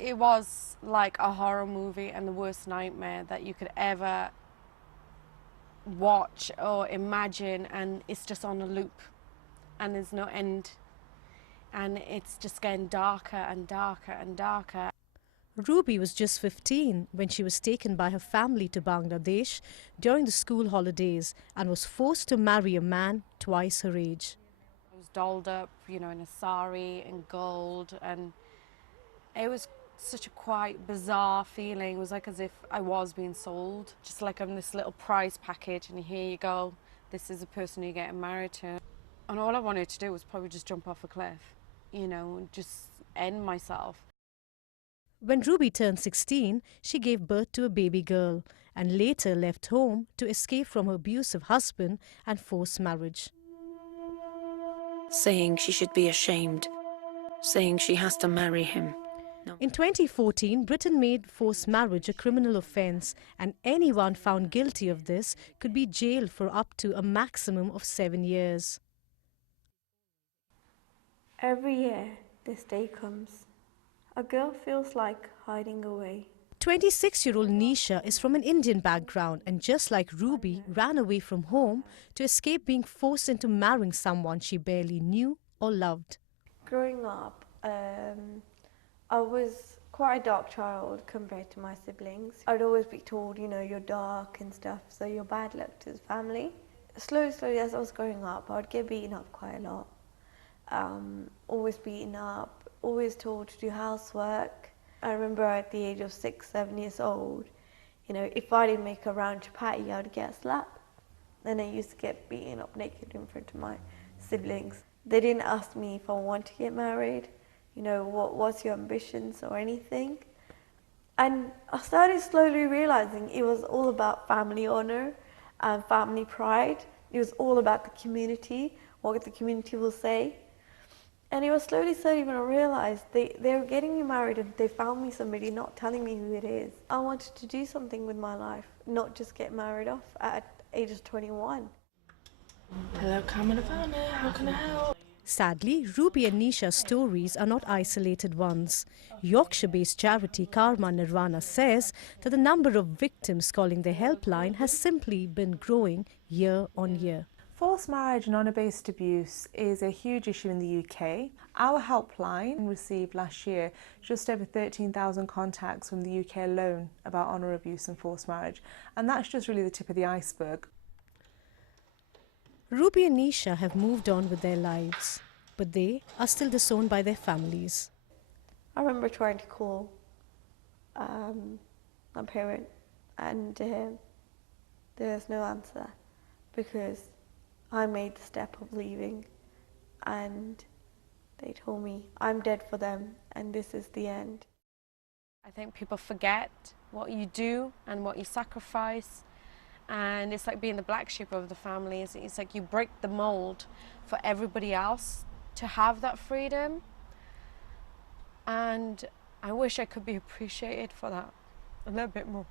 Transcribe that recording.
It was like a horror movie and the worst nightmare that you could ever watch or imagine, and it's just on a loop and there's no end, and it's just getting darker and darker and darker. Ruby was just 15 when she was taken by her family to Bangladesh during the school holidays and was forced to marry a man twice her age. I was dolled up, you know, in a sari and gold, and it was such a quite bizarre feeling. It was like as if I was being sold, just like I'm this little prize package and here you go, this is the person you're getting married to. And all I wanted to do was probably just jump off a cliff, you know, and just end myself. When Ruby turned 16, she gave birth to a baby girl and later left home to escape from her abusive husband and forced marriage. Saying she should be ashamed, saying she has to marry him. In 2014, Britain made forced marriage a criminal offence, and anyone found guilty of this could be jailed for up to a maximum of 7 years. Every year, this day comes. A girl feels like hiding away. 26-year-old Nisha is from an Indian background and just like Ruby, ran away from home to escape being forced into marrying someone she barely knew or loved. Growing up, I was quite a dark child compared to my siblings. I'd always be told, you know, you're dark and stuff, so you're bad luck to the family. Slowly as I was growing up, I'd get beaten up quite a lot. Always beaten up, always told to do housework. I remember at the age of 6, 7 years old, you know, if I didn't make a round chapati, I'd get a slap. Then I used to get beaten up naked in front of my siblings. They didn't ask me if I want to get married, you know, what's your ambitions or anything. And I started slowly realizing it was all about family honor and family pride. It was all about the community, what the community will say. And it was slowly when I realised they were getting me married and they found me somebody, not telling me who it is. I wanted to do something with my life, not just get married off at ages 21. Hello, Carmen Ivana, how can I help? Sadly, Ruby and Nisha's stories are not isolated ones. Yorkshire-based charity Karma Nirvana says that the number of victims calling their helpline has simply been growing year on year. Forced marriage and honour-based abuse is a huge issue in the UK. Our helpline received last year just over 13,000 contacts from the UK alone about honour abuse and forced marriage, and that's just really the tip of the iceberg. Ruby and Nisha have moved on with their lives, but they are still disowned by their families. I remember trying to call my parent and there's no answer because I made the step of leaving and they told me I'm dead for them and this is the end. I think people forget what you do and what you sacrifice, and it's like being the black sheep of the family. It's like you break the mold for everybody else to have that freedom, and I wish I could be appreciated for that a little bit more.